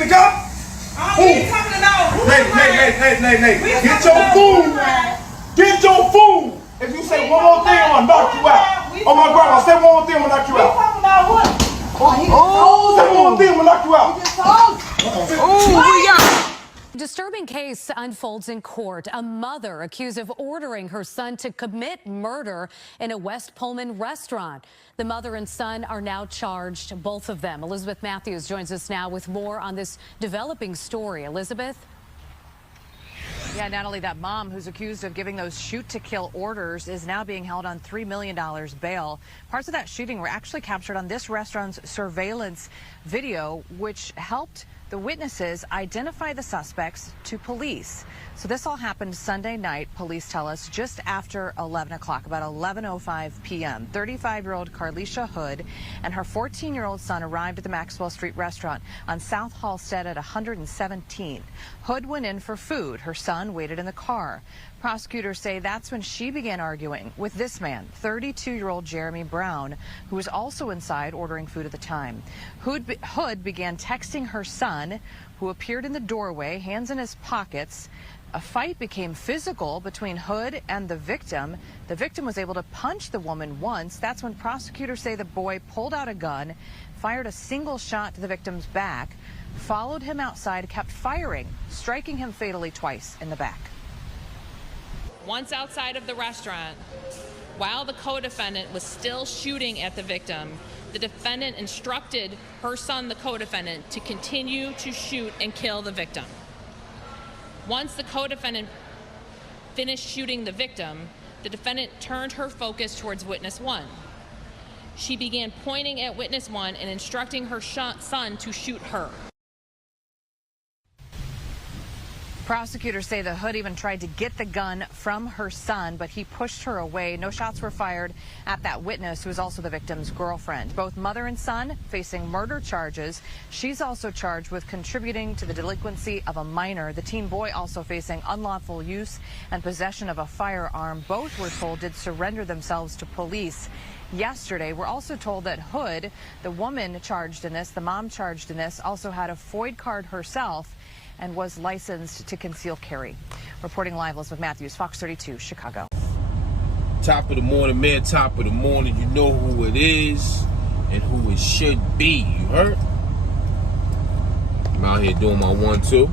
the car? Nate. Get your food. Get your food. If you say one more thing, I'm gonna knock you out. Oh my grandma, say one more thing, I'm gonna knock you out. Talking about what? Say one more thing, I'm gonna knock you out. Disturbing case unfolds in court. A mother accused of ordering her son to commit murder in a West Pullman restaurant. The mother and son are now charged, both of them. Elizabeth Matthews joins us now with more on this developing story. Elizabeth? Yeah, Natalie, that mom who's accused of giving those shoot-to-kill orders is now being held on $3 million bail. Parts of that shooting were actually captured on this restaurant's surveillance video, which helped the witnesses identify the suspects to police. So this all happened Sunday night, police tell us, just after 11 o'clock, about 11:05 p.m. 35-year-old Carlisha Hood and her 14-year-old son arrived at the Maxwell Street restaurant on South Halstead at 117th. Hood went in for food. Her son waited in the car. Prosecutors say that's when she began arguing with this man, 32-year-old Jeremy Brown, who was also inside ordering food at the time. Hood began texting her son, who appeared in the doorway, hands in his pockets. A fight became physical between Hood and the victim. The victim was able to punch the woman once. That's when prosecutors say the boy pulled out a gun, fired a single shot to the victim's back, followed him outside, kept firing, striking him fatally twice in the back. Once outside of the restaurant, while the co-defendant was still shooting at the victim, the defendant instructed her son, the co-defendant, to continue to shoot and kill the victim. Once the co-defendant finished shooting the victim, the defendant turned her focus towards witness one. She began pointing at witness one and instructing her son to shoot her. Prosecutors say the Hood even tried to get the gun from her son, but he pushed her away. No shots were fired at that witness, who is also the victim's girlfriend. Both mother and son facing murder charges. She's also charged with contributing to the delinquency of a minor. The teen boy also facing unlawful use and possession of a firearm. Both, we're told, did surrender themselves to police yesterday. We're also told that Hood, the woman charged in this, the mom charged in this, also had a FOID card herself and was licensed to conceal carry. Reporting live, Elizabeth Matthews, Fox 32, Chicago. Top of the morning, man, top of the morning. You know who it is and who it should be. You heard? I'm out here doing my 1-2.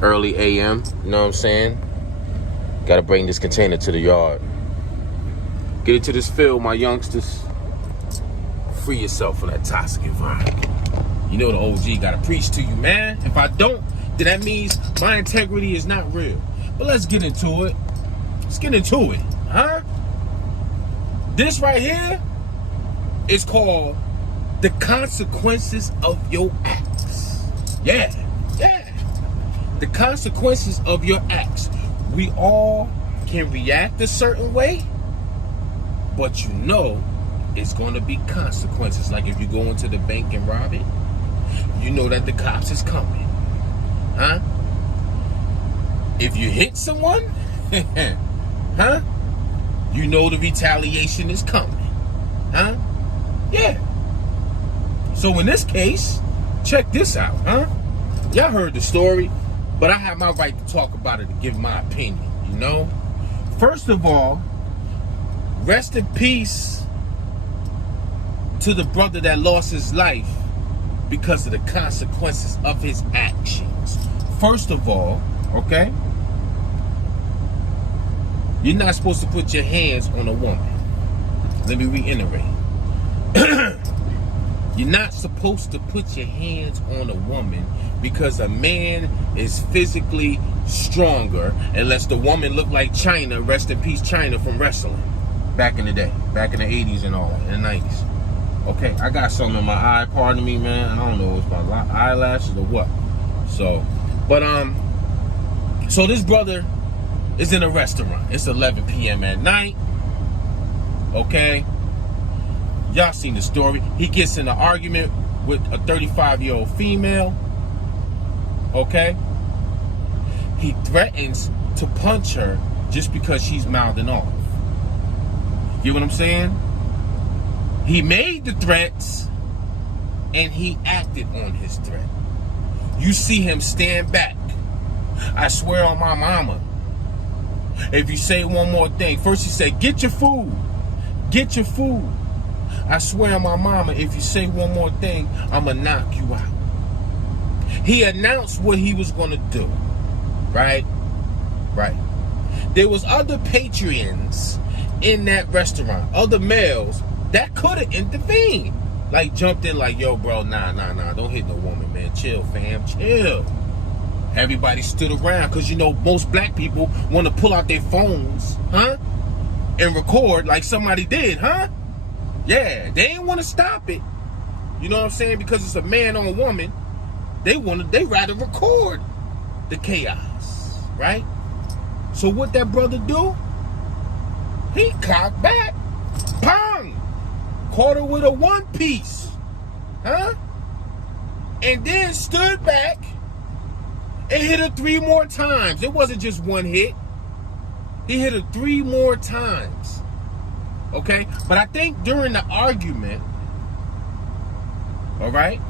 Early a.m., you know what I'm saying? Gotta bring this container to the yard. Get into this field, my youngsters. Free yourself from that toxic environment. You know the OG gotta preach to you, man. If I don't, then that means my integrity is not real. But let's get into it. Let's get into it, huh? This right here is called the consequences of your acts. Yeah. The consequences of your acts. We all can react a certain way, but you know it's gonna be consequences. Like if you go into the bank and rob it, you know that the cops is coming, huh? If you hit someone, huh? You know the retaliation is coming, huh? Yeah. So in this case, check this out, huh? Y'all heard the story, but I have my right to talk about it, to give my opinion, you know? First of all, rest in peace to the brother that lost his life because of the consequences of his actions. First of all, okay, you're not supposed to put your hands on a woman. Let me reiterate. You're not supposed to put your hands on a woman because a man is physically stronger, unless the woman looked like China, rest in peace China, from wrestling back in the day, back in the 80s and all, in the 90s. Okay, I got something in my eye, pardon me, man. I don't know if it's my eyelashes or what. So, but, so this brother is in a restaurant. It's 11 p.m. at night. Okay. Y'all seen the story. He gets in an argument with a 35-year-old female. Okay. He threatens to punch her just because she's mouthing off. You get what I'm saying? He made the threats, and he acted on his threat. You see him stand back. I swear on my mama, if you say one more thing, first he said, get your food. Get your food. I swear on my mama, if you say one more thing, I'ma knock you out. He announced what he was gonna do. Right? Right. There was other patrons in that restaurant, other males that could have intervened. Like jumped in like, yo, bro, nah, don't hit no woman, man. Chill, fam, chill. Everybody stood around because, you know, most black people want to pull out their phones, huh? And record like somebody did, huh? Yeah, they ain't want to stop it. You know what I'm saying? Because it's a man on a woman. They rather record the chaos, right? So what that brother do? He cocked back. Pong! Caught her with a one piece. Huh? And then stood back and hit her 3 more times. It wasn't just one hit. He hit her 3 more times. Okay? But I think during the argument, all right,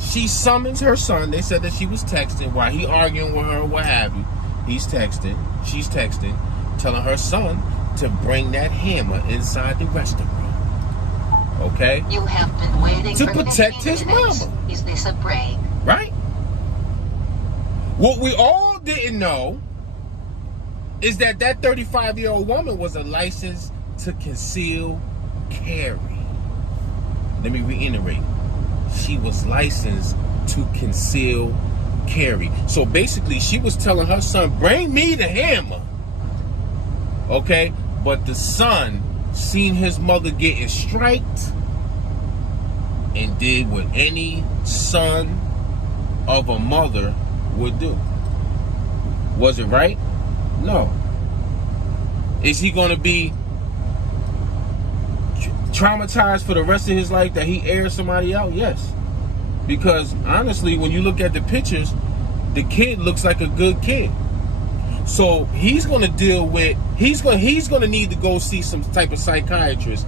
she summons her son. They said that she was texting while he arguing with her, what have you. He's texting. She's texting, telling her son to bring that hammer inside the restaurant. Okay? You have been waiting to for protect 15 his minutes. mama. Is this a break? Right? What we all didn't know is that 35-year-old woman was a license to conceal carry. Let me reiterate. She was licensed to conceal carry. So basically, she was telling her son, bring me the hammer. Okay? But the son seen his mother getting striked and did what any son of a mother would do. Was it right? No. Is he going to be traumatized for the rest of his life that he aired somebody out? Yes. Because honestly, when you look at the pictures, the kid looks like a good kid. So he's going to deal with, he's going to need to go see some type of psychiatrist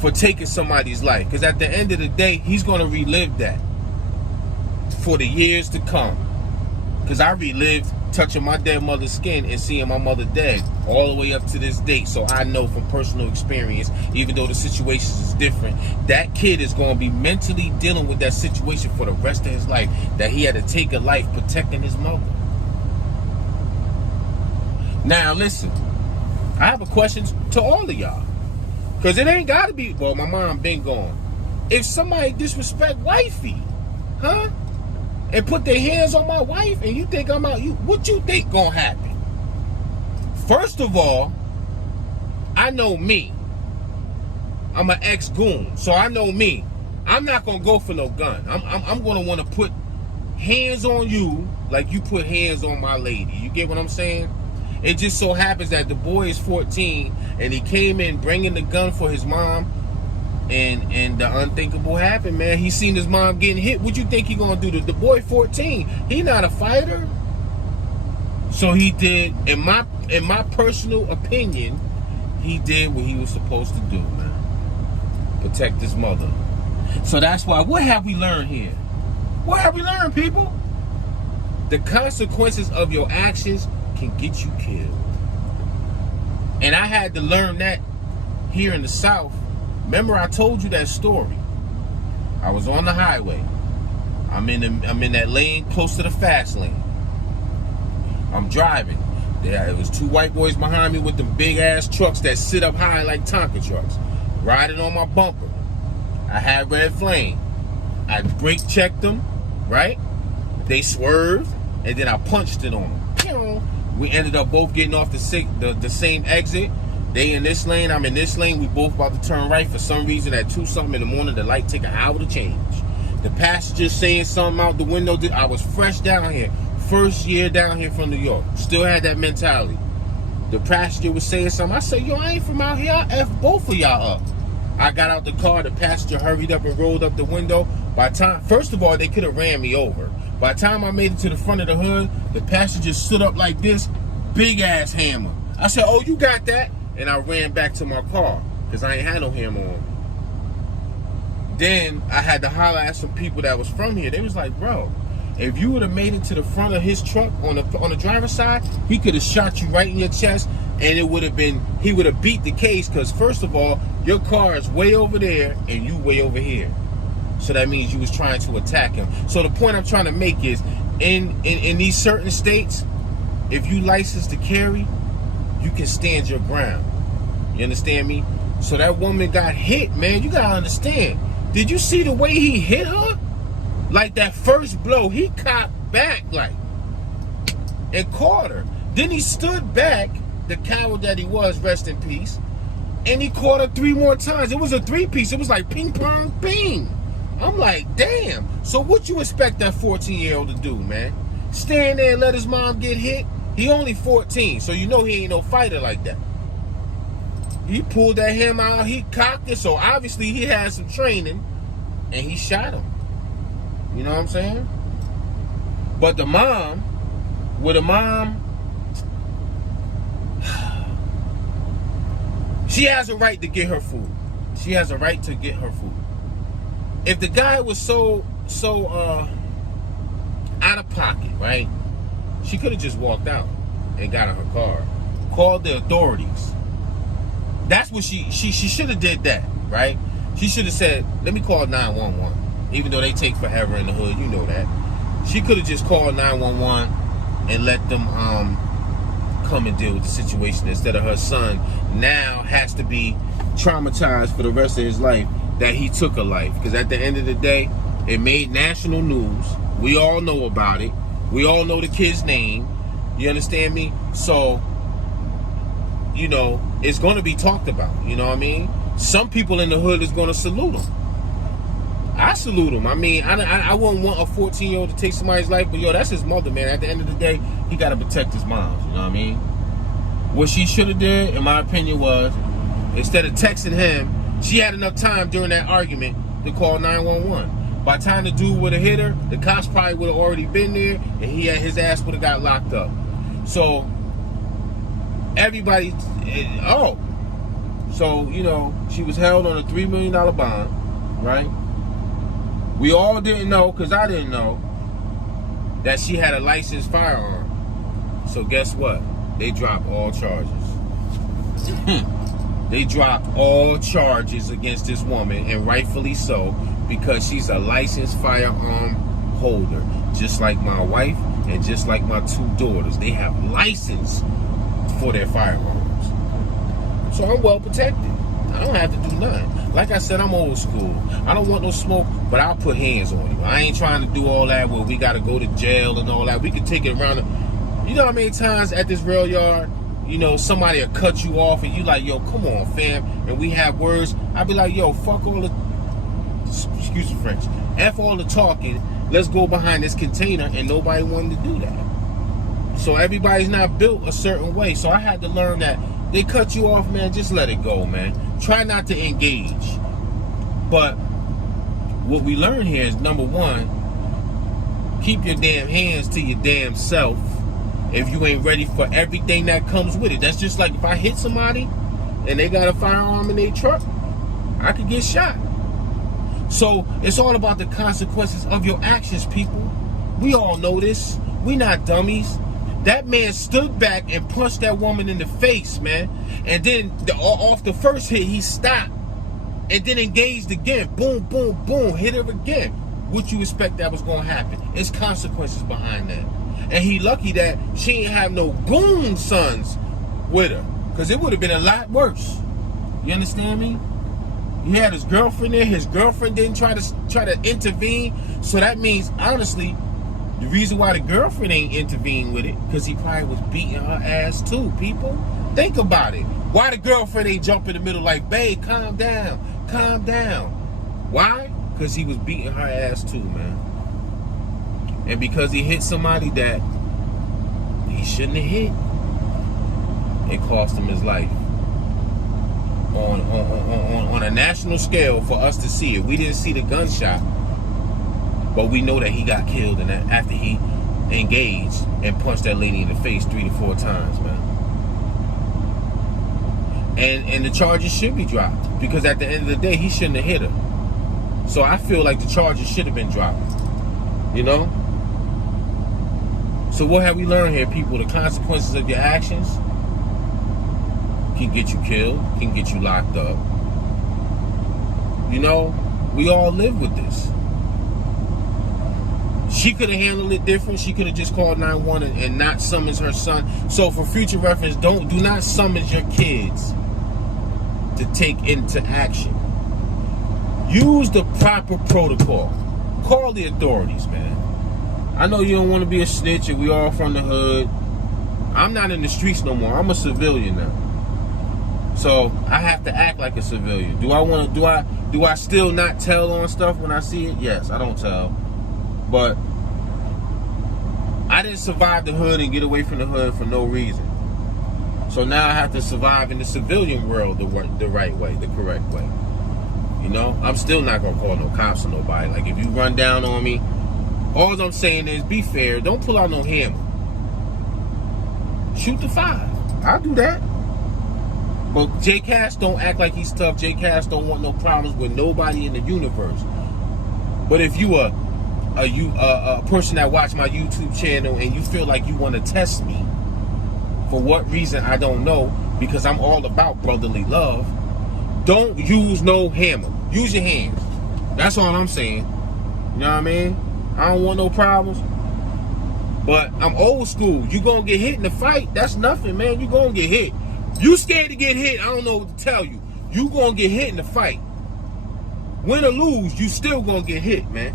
for taking somebody's life. Because at the end of the day, he's going to relive that for the years to come. Because I relived touching my dead mother's skin and seeing my mother dead all the way up to this date. So I know from personal experience, even though the situation is different, that kid is going to be mentally dealing with that situation for the rest of his life, that he had to take a life protecting his mother. Now listen, I have a question to all of y'all, because it ain't got to be, well, my mom been gone. If somebody disrespect wifey, huh, and put their hands on my wife, and you think I'm out, what you think gonna happen? First of all, I know me. I'm an ex-goon, so I know me. I'm not gonna go for no gun. I'm gonna want to put hands on you like you put hands on my lady. You get what I'm saying? It just so happens that the boy is 14 and he came in bringing the gun for his mom, and the unthinkable happened, man. He seen his mom getting hit. What you think he gonna do? The boy 14, he not a fighter. So he did, in my personal opinion, he did what he was supposed to do, man. Protect his mother. So that's why, what have we learned here? What have we learned, people? The consequences of your actions can get you killed. And I had to learn that here in the South. Remember I told you that story. I was on the highway. I'm in that lane close to the fast lane. I'm driving. It was 2 white boys behind me with them big ass trucks that sit up high like Tonka trucks, riding on my bumper. I had red flame. I brake checked them, right? They swerved, and then I punched it on them. We ended up both getting off the same exit. They in this lane, I'm in this lane. We both about to turn right. For some reason, at 2-something in the morning, the light take an hour to change. The passenger saying something out the window. I was fresh down here. First year down here from New York. Still had that mentality. The passenger was saying something. I said, yo, I ain't from out here. I'll F both of y'all up. I got out the car. The passenger hurried up and rolled up the window. By the time, first of all, they could have ran me over. By the time I made it to the front of the hood, the passenger stood up like this. Big ass hammer. I said, oh, you got that? And I ran back to my car because I ain't had no hammer on me. then I had to holler at some people that was from here. They was like, bro, if you would have made it to the front of his truck on the driver's side, he could have shot you right in your chest, and it would have been, he would have beat the case, because first of all, your car is way over there and you way over here. So that means you was trying to attack him. So the point I'm trying to make is, in these certain states, if you licensed to carry, you can stand your ground. You understand me? So that woman got hit, man. You gotta understand. Did you see the way he hit her? Like that first blow, he cocked back like and caught her. Then he stood back, the coward that he was, rest in peace, and he caught her 3 more times. It was a 3-piece. It was like ping pong ping. I'm like, damn. So what you expect that 14-year-old to do, man? Stand there and let his mom get hit? He only 14, so you know he ain't no fighter like that. He pulled that hammer out, he cocked it, so obviously he had some training, and he shot him. You know what I'm saying? But the mom, she has a right to get her food. She has a right to get her food. If the guy was so out of pocket, right? She could have just walked out and got in her car, called the authorities. That's what she should have did that, right? She should have said, let me call 911. Even though they take forever in the hood, you know that. She could have just called 911 and let them come and deal with the situation, instead of her son now has to be traumatized for the rest of his life that he took a life. Because at the end of the day, it made national news. We all know about it. We all know the kid's name. You understand me? So, you know, it's going to be talked about. You know what I mean? Some people in the hood is going to salute him. I salute him. I mean, I wouldn't want a 14-year-old to take somebody's life, but yo, that's his mother, man. At the end of the day, he got to protect his mom. You know what I mean? What she should have did, in my opinion, was instead of texting him, she had enough time during that argument to call 911. By the time the dude would have hit her, the cops probably would have already been there, and his ass would have got locked up. So everybody, so you know, she was held on a $3 million bond, right? We all didn't know, because I didn't know, that she had a licensed firearm. So guess what? They dropped all charges. They dropped all charges against this woman, and rightfully so, because she's a licensed firearm holder, just like my wife and just like my 2 daughters. They have license for their firearms. So I'm well protected. I don't have to do nothing. Like I said, I'm old school. I don't want no smoke, but I'll put hands on you. I ain't trying to do all that where we got to go to jail and all that. We can take it around. You know how many times at this rail yard, you know, somebody will cut you off and you like, yo, come on, fam. And we have words. I'll be like, yo, fuck all the, excuse the French, F all the talking. Let's go behind this container, and nobody wanted to do that. So everybody's not built a certain way. So I had to learn that they cut you off, man, just let it go, man. Try not to engage. But what we learn here is, number one, keep your damn hands to your damn self if you ain't ready for everything that comes with it. That's just like if I hit somebody and they got a firearm in their truck, I could get shot. So it's all about the consequences of your actions, people. We all know this. We not dummies. That man stood back and punched that woman in the face, man. And then off the first hit, he stopped and then engaged again. Boom, boom, boom. Hit her again. What you expect that was going to happen? There's consequences behind that. And he lucky that she ain't have no goon sons with her, because it would have been a lot worse. You understand me? He had his girlfriend there. His girlfriend didn't try to intervene. So that means, honestly, the reason why the girlfriend ain't intervened with it, because he probably was beating her ass too, people. Think about it. Why the girlfriend ain't jump in the middle like, babe, calm down, calm down. Why? Because he was beating her ass too, man. And because he hit somebody that he shouldn't have hit, it cost him his life. On a national scale, for us to see it. We didn't see the gunshot, but we know that he got killed, and that after he engaged and punched that lady in the face 3 to 4 times, man. And the charges should be dropped, because at the end of the day, he shouldn't have hit her. So I feel like the charges should have been dropped. You know? So what have we learned here, people? The consequences of your actions can get you killed, can get you locked up. You know, we all live with this. She could have handled it different. She could have just called 911 and not summons her son. So for future reference, do not summons your kids to take into action. Use the proper protocol. Call the authorities, man. I know you don't want to be a snitch and we all from the hood. I'm not in the streets no more. I'm a civilian now. So I have to act like a civilian. Do I still not tell on stuff when I see it? Yes, I don't tell. But I didn't survive the hood and get away from the hood for no reason. So now I have to survive in the civilian world the right way, the correct way. You know, I'm still not gonna call no cops or nobody. Like if you run down on me, all I'm saying is be fair. Don't pull out no hammer. Shoot the 5. I'll do that. But J Cash don't act like he's tough. J Cash don't want no problems with nobody in the universe. But if you a person that watch my YouTube channel and you feel like you want to test me, for what reason I don't know, because I'm all about brotherly love, don't use no hammer. Use your hands. That's all I'm saying. You know what I mean? I don't want no problems. But I'm old school. You gonna get hit in the fight, that's nothing, man. You gonna get hit. You scared to get hit, I don't know what to tell you. You gonna get hit in the fight. Win or lose, you still gonna get hit, man.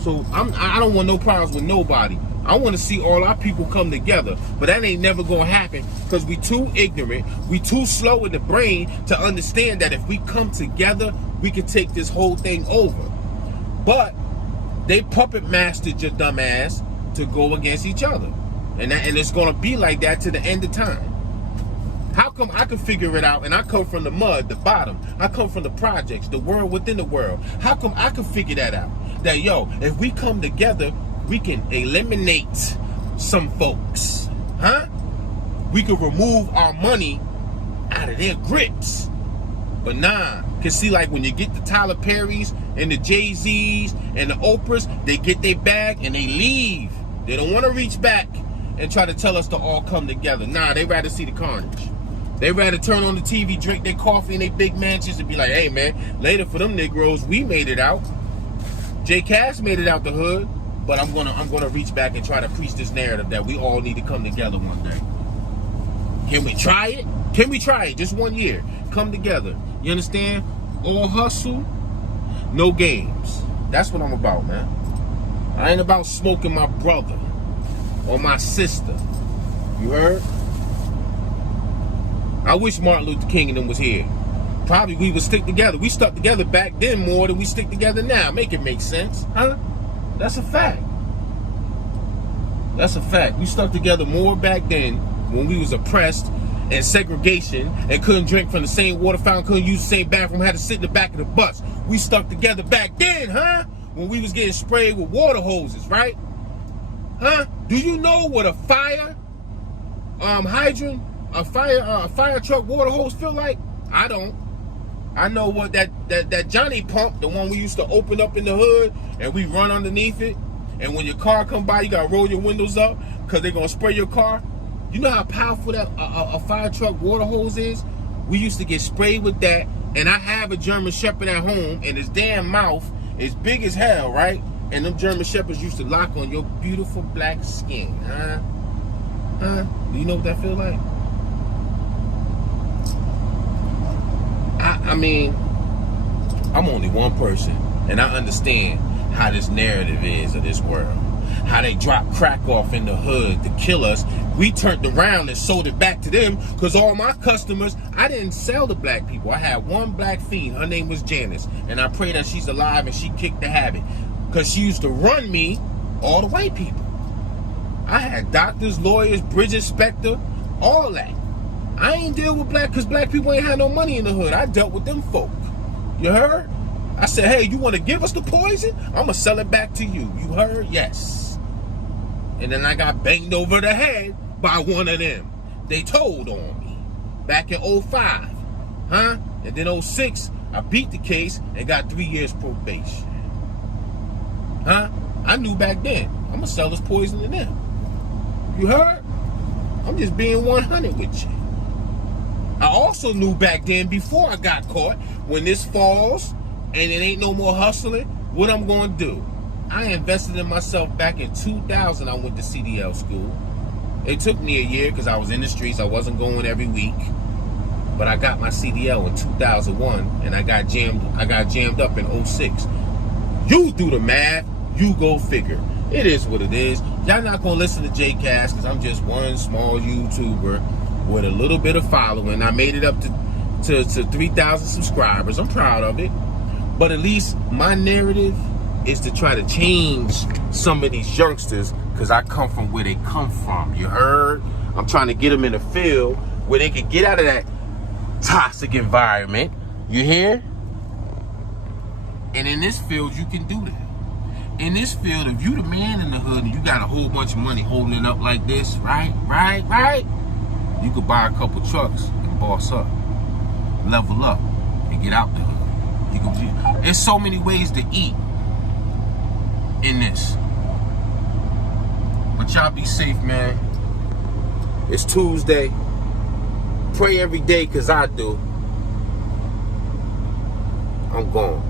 So I don't want no problems with nobody. I want to see all our people come together. But that ain't never gonna happen because we too ignorant. We too slow in the brain to understand that if we come together, we can take this whole thing over. But they puppet mastered your dumb ass to go against each other. And it's gonna be like that to the end of time. How come I can figure it out and I come from the mud, the bottom? I come from the projects, the world within the world. How come I can figure that out? That, yo, if we come together, we can eliminate some folks. Huh? We can remove our money out of their grips. But nah, cause see, like when you get the Tyler Perrys and the Jay-Z's and the Oprahs, they get their bag and they leave. They don't want to reach back and try to tell us to all come together. Nah, they rather see the carnage. They rather turn on the TV, drink their coffee in their big mansions and be like, hey man, later for them Negroes, we made it out. J Cash made it out the hood, but I'm gonna reach back and try to preach this narrative that we all need to come together one day. Can we try it? Can we try it? Just 1 year. Come together. You understand? All hustle, no games. That's what I'm about, man. I ain't about smoking my brother or my sister. You heard? I wish Martin Luther King and them was here. Probably we would stick together. We stuck together back then more than we stick together now. Make it make sense, huh? That's a fact. That's a fact. We stuck together more back then when we was oppressed and segregation and couldn't drink from the same water fountain, couldn't use the same bathroom, had to sit in the back of the bus. We stuck together back then, huh? When we was getting sprayed with water hoses, right? Huh? Do you know what a fire hydrant, a fire truck water hose feel like? I don't. I know what that Johnny pump, the one we used to open up in the hood and we run underneath it. And when your car come by, you gotta roll your windows up because they're gonna spray your car. You know how powerful that a fire truck water hose is? We used to get sprayed with that. And I have a German Shepherd at home and his damn mouth is big as hell, right? And them German Shepherds used to lock on your beautiful black skin, huh? Huh? Do you know what that feel like? I mean, I'm only one person, and I understand how this narrative is of this world. How they drop crack off in the hood to kill us. We turned around and sold it back to them because all my customers, I didn't sell to black people. I had one black fiend. Her name was Janice, and I pray that she's alive and she kicked the habit because she used to run me all the white people. I had doctors, lawyers, bridge inspector, all that. I ain't deal with black because black people ain't had no money in the hood. I dealt with them folk. You heard? I said, hey, you want to give us the poison? I'm going to sell it back to you. You heard? Yes. And then I got banged over the head by one of them. They told on me back in 05. Huh? And then 06, I beat the case and got 3 years probation. Huh? I knew back then. I'm gonna sell this poison to them. You heard? I'm just being 100 with you. I also knew back then, before I got caught, when this falls and it ain't no more hustling, what I'm gonna do. I invested in myself back in 2000. I went to CDL school. It took me a year because I was in the streets. I wasn't going every week. But I got my CDL in 2001 and I got jammed up in 06. You do the math, you go figure. It is what it is. Y'all not gonna listen to JCast because I'm just one small YouTuber with a little bit of following. I made it up to 3,000 subscribers. I'm proud of it. But at least my narrative is to try to change some of these youngsters because I come from where they come from. You heard? I'm trying to get them in a field where they can get out of that toxic environment. You hear? And in this field, you can do that. In this field, if you the man in the hood and you got a whole bunch of money holding it up like this, right? You could buy a couple trucks and boss up, level up, and get out the hood. There's so many ways to eat in this. But y'all be safe, man. It's Tuesday. Pray every day, because I do. I'm gone.